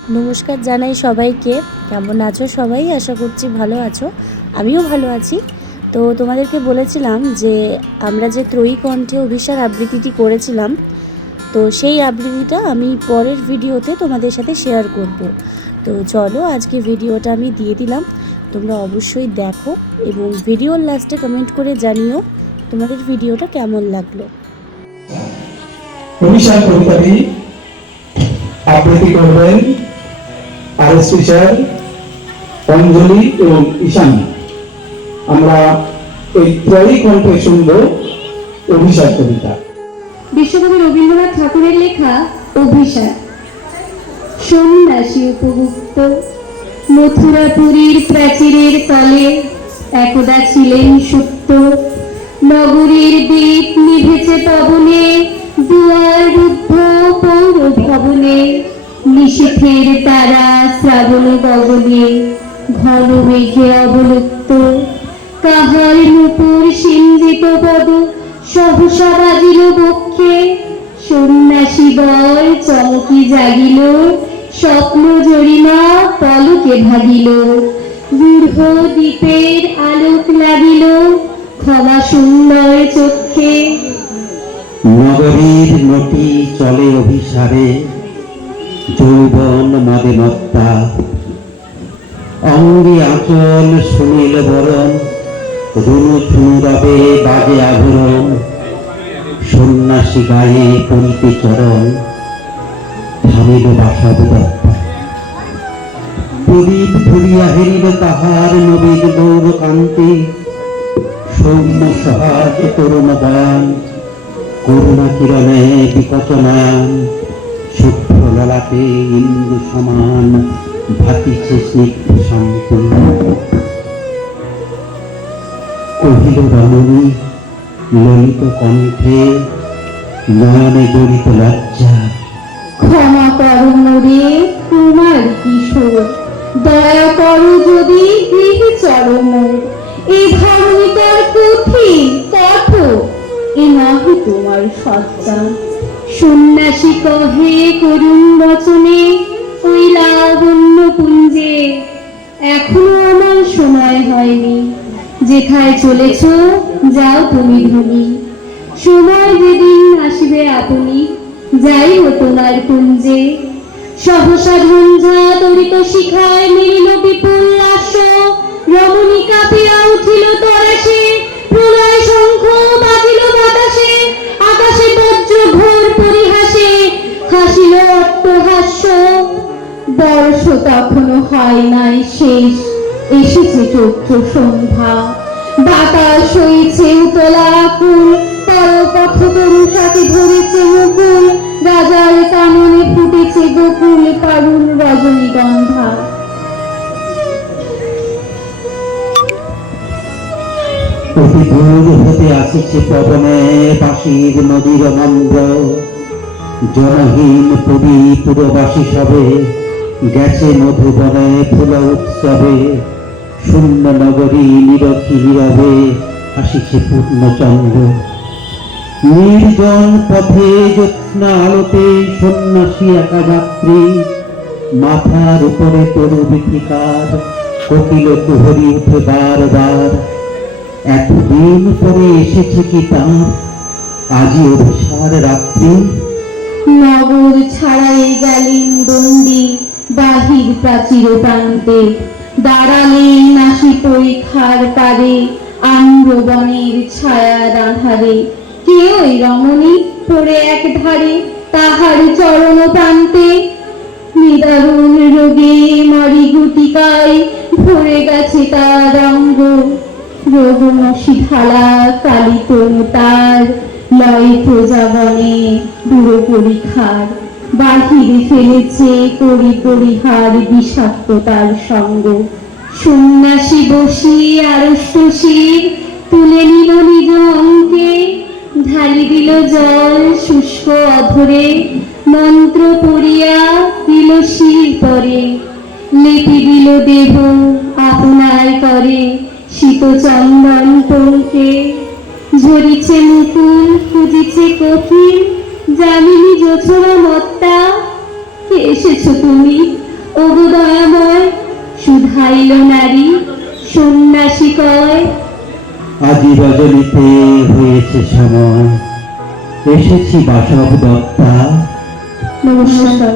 নমস্কার জানাই সবাইকে। কেমন আছো সবাই? আশা করছি ভালো আছো। আমিও ভালো আছি। তো তোমাদেরকে বলেছিলাম যে, আমরা যে ত্রয়ী কণ্ঠে অভিসার আবৃত্তিটি করেছিলাম, তো সেই আবৃত্তিটা আমি পরের ভিডিওতে তোমাদের সাথে শেয়ার করব। তো চলো আজকে ভিডিওটা আমি দিয়ে দিলাম। তোমরা অবশ্যই দেখো এবং ভিডিওর লাস্টে কমেন্ট করে জানিও তোমাদের ভিডিওটা কেমন লাগল। কবিতাটি আবৃত্তি করবেন আর টিচার অঞ্জলি এবং ঈশান। আমরা এই ত্রয়ী কণ্ঠে শুনব অভিশাপ কবিতা। বিশ্বকবি রবীন্দ্রনাথ ঠাকুরের লেখা অভিশাপ সন্ন্যাসী উপগুপ্ত মথুরাপুরীর প্রাচীরের তলে একদা ছিলেন সত্য নগরীর দ্বীপ নিভেছে পবনে দুয়ার রুদ্ধ পৌর ভবনে, নিষেধের তারা শ্রাবণ গগনে ঘন মেঘে অবলুপ্ত। কাহার নুপুর সিঞ্জিত পদ সহসা বাজিল বক্ষে? সন্ন্যাসী বল চমকি জাগিল, স্বপ্ন জরিমা পলকে ভাগিল। রূঢ় দ্বীপের আলোক লাগিল ক্ষমা সুন্দর চক্ষে। নগরীর নটি চলে অভিসারে, যৌবন মাদে মত্তা। অঙ্গে আঁচল সুনীল বরণ রুনু ছুনুরবে বাজে আভরণ সন্ন্যাসী গায়ে পরিতে চরণ থামিল বাসব দত্তা প্রদীপ ধরিয়া হেরিল তাহার নবীন গৌর কান্তি সৌম্য সহাজ তরুণ গান করুণা কিরণে বিকচনায়ন শুভ্র ললাটে ইন্দু সমান ভাতিছে স্নিগ্ধ কহিল রমণী ললিত কণ্ঠে নয়নে জড়িত লজ্জা। ক্ষমা করো মোরে তোমার কিশোর। দয়া করো যদি গৃহে চলো মোর এ ধরণিতার পুঁথি তোমার সজ্জা সন্ন্যাসী কহে, করুণ বচনে ওই লাবণ্য পুঞ্জে এখনও আমার সময় হয়নি। যেথায় চলেছ, যাও তুমি ধনী। সময় যেদিন আসবে আপনি যাইব তোমার কুঞ্জে সহসা ঝঞ্ঝা তরিত শিখায়, মিলিল বিপুল লাস্য রমণী কাঁপিয়া উঠিল তরাসে তখনো হয় নাই শেষ। এসেছে চৈত্র সন্ধ্যা। বাতাস হইছে উতলা ফুল পর পথ তরু সাথে ধরেছে মুকুল, রাজার কাননে ফুটেছে গোকুল পারুল রজনীগন্ধা। অতি দূর হতে আসিছে পবনে বাসির নদীর মন্দ্র জনহীন পুরী পুরবাসী সবে গেছে মধুবনে ফুল উৎসবে, শূন্য নগরী নীরবে আসিছে পূর্ণচন্দ্র। নির্জন পথে জ্যোৎস্না আলোতে সন্ন্যাসী একা যাত্রী মাথার উপরে তরু বিথিকার, কোকিল কুহরি উঠে বারবার। এতদিন পরে এসেছে কি তার? আজি অভিসার রাত্রি। নগর ছাড়াই গেলেন দণ্ডি বাহির প্রাচীর প্রান্তে দাঁড়ালেন নাসি পরীক্ষার পারে, আম্রবনের ছায়ার আধারে। কে ওই রমণী পড়ে এক ধারে, তাহার চরণ প্রান্তে নিদারুণ রোগে মরি গুটিকায় ভরে গেছে তার অঙ্গ। রোগমসি ঢালা কালী তনু তার, লয় প্রজাবনে বুড়ো পরীক্ষার বাহিরে ফেলেছে করি পরিহার বিষাক্ততার সঙ্গ। সন্ন্যাসী বসি আড়ষ্ট শির তুলে নিল নিজ অঙ্কে। ঢালি দিল জল শুষ্ক অধরে, মন্ত্র পড়িয়া দিল শির পরে। লেপি দিল দেহ আপনার করে শীত চন্দন টঙ্কে। ঝরিছে মুকুল, খুঁজিছে তুমি ওগো দয়াময় শুধাইল নারী সন্ন্যাসী কয়। আজি রজনীতে হয়েছে সময় এসেছি বাসব দত্তা নমস্কার।